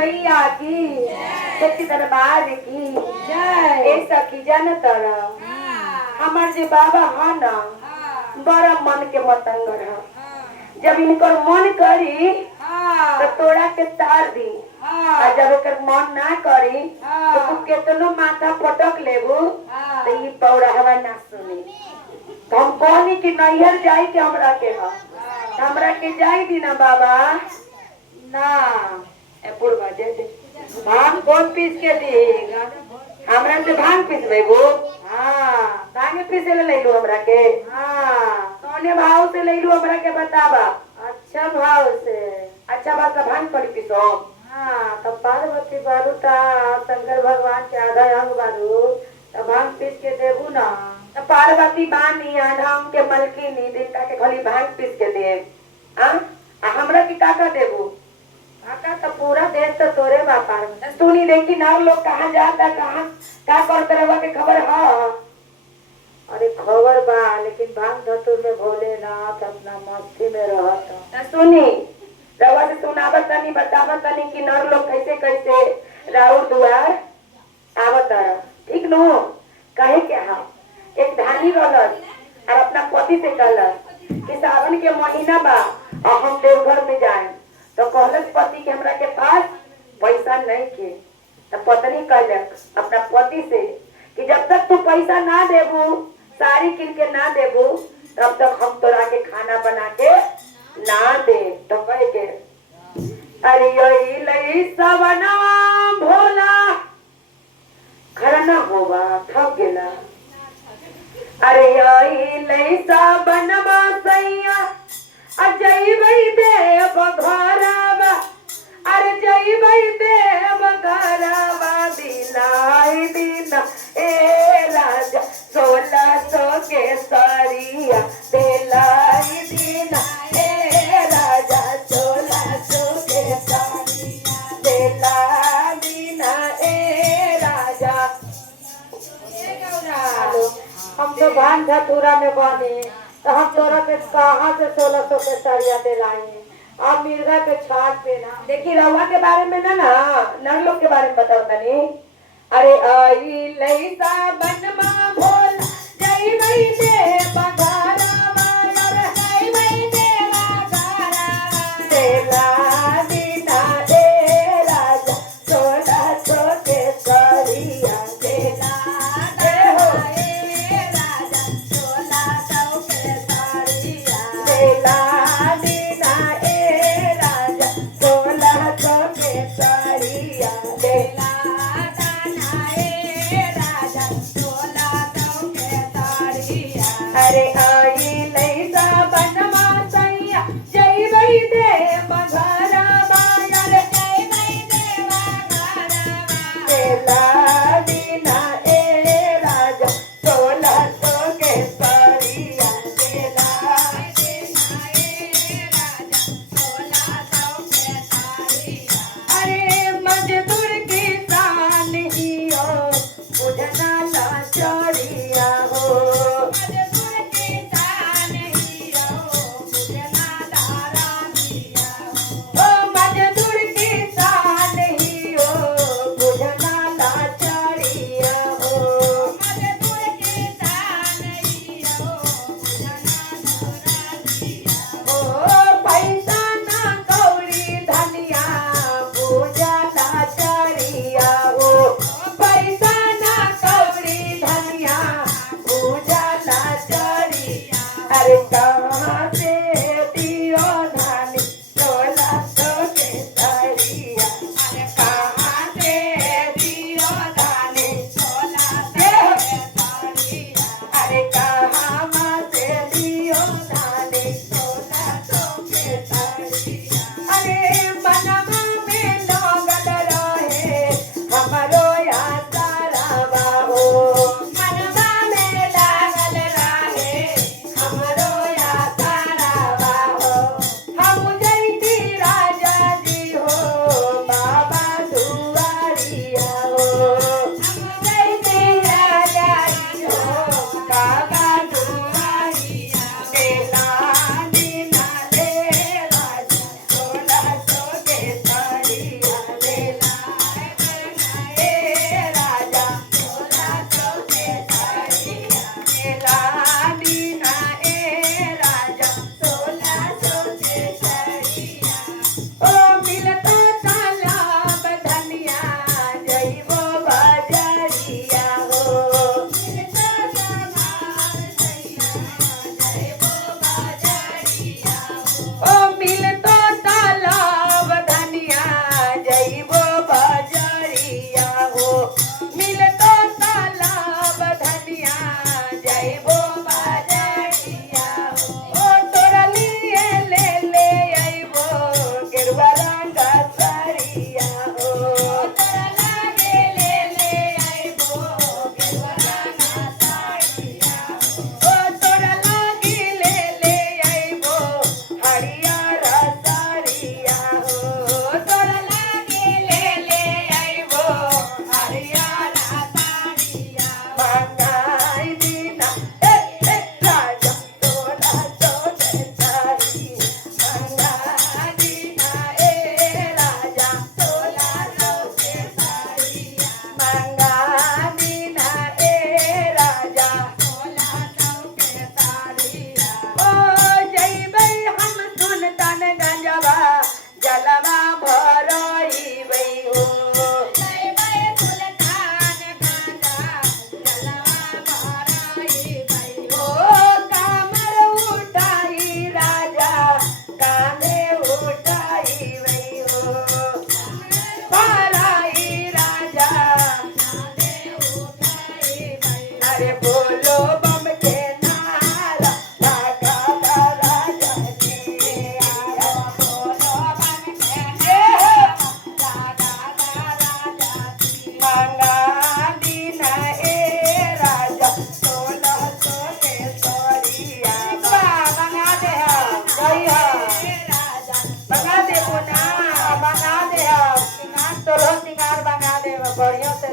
मैया की सच्ची दरबार की जय। ए सखी जान तारा हमार जे बाबा है ना बड़ा मन के मतंगर है। जब इनकर मन करी तो तोड़ा के तार दी और जब एक मन ना करी तो तू केतनो माथा पटक लेबू तो ये पौड़ा हवा ना सुनी। तो हम कहनी कि नैहर जाई के हमरा के हमरा के जाई दी ना बाबा ना ए पुरवा दे दे भांग कौन पीस के देगा हमरा से भांग पीसबे गो। हां भांग पीसे ले लो हमरा के। हां कौने भाव से ले लो हमरा के बतावा। अच्छा भाव से अच्छा बात का भांग पड़ी पीसो। हां तब पार्वती बारू ता शंकर भगवान के आधा अंग बारू तब भांग पीस के देबू ना। तब पार्वती बानी आधाम के मलकिनी दिन के खाली भांग पीस के दे। हां हमरा की काका देबू काका तो पूरा देश तो तोरे बापा सुनी देखी ना लोग कहाँ जाता कहाँ क्या करते रहा के खबर है। अरे खबर बा लेकिन भांग धतुर में भोलेनाथ अपना मस्ती में रहता सुनी रवा से सुनावत तनी बतावत तनी कि नर लोग कैसे कैसे राउर दुआर आवत रहा ठीक नो कहे के हाँ एक धानी गलत और अपना पति से गलत कि सावन के महीना बा और हम देवघर में जाए तो कहलक पति के हमरा के पास पैसा नहीं के तो पत्नी कहलक अपना पति से कि जब तक तू पैसा ना देबू साड़ी किन के ना देबू तब तक हम तोरा के खाना बना के ना दे। तो कह के अरे यही लई सवनवा भोला खरना होगा थक गेला। अरे यही लई सवनवा सैया अजय देव घरवा अरे जय देव घरवा दिलाई दिन ए राजा 1600 के सरिया दिलाई दिन ए राजा 1600 के सरिया दिलाई दिन ए राजा। हम तो भान धतूरा में बने तो हम तोरा के कहाँ से 1600 के सरिया दिलाएंगे आप मिर्गा के छाट पे ना देखी रवा के बारे में ना नर लोग के बारे में बताओ तनी। अरे आई लैसा बनवा भोल जय वही देव बघारा अरे जय वही देव बघारा देला दीना ए राजा 1600 के सरिया देला दे हो ए राजा 1600 के सरिया देला दीना ए राजा 1600 के सरिया देला दाना ए राजा 1600 के सरिया। अरे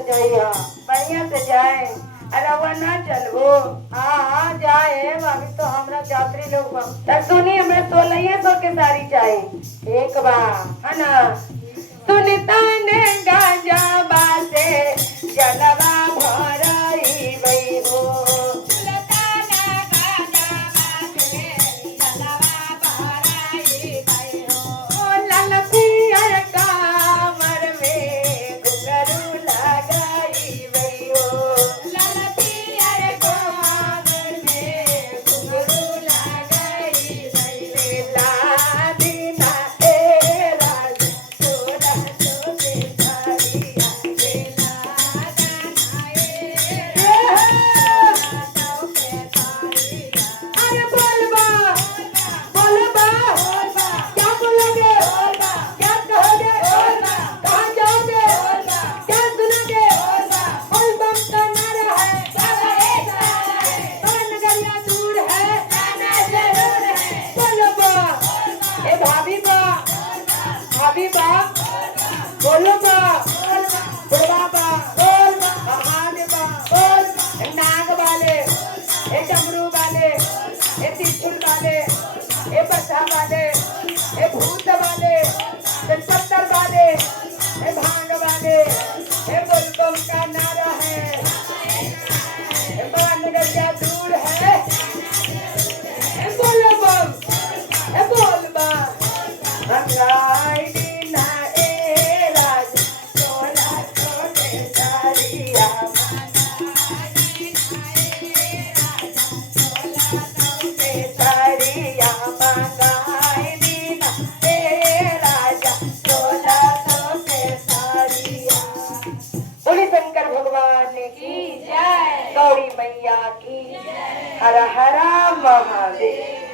जाइया। बढ़िया से जाए। अरे वो ना चलबो। हाँ हाँ जाए, अभी तो हमरा यात्री लोग बा। तो सुनी हमें 1600 के साड़ी चाहिए। ठीक बा। है ना। सुनता ने गांजा बासे जलवा भराई बई हो। ओ ललपियर कांवर में घुंघरू लगाई बई हो। ललपियर कांवर में घुंघरू लगाई बई हो। ला दीना ए राज सोला तो के साड़िया ला दाना अरे बोलबा क्या बोलोगे, क्या कहोगे, कहाँ जाओगे, क्या सुनोगे। बोल बम का नारा है, और नगरिया दूर है, जाना जरूर है। बोलो बा ए भाभी बा बोलो बा बुढ़वा बा महादेव बा नाग वाले ए डमरू वाले ए त्रिशूल वाले ए बसा वाले ए भूत वाले ए पत्थर वाले ए भांग वाले ए बोलबम का नारा है। ए बड़ा नगरिया दूर है। ए बोलो बम ए बोल बा अंगाई दीना ए राज सोला तो के साड़िया साड़िया मंगाई दीना ए राजा सोला तो के साड़िया। बोले शंकर भगवान की जय, गौरी मैया की हर हर महादेव।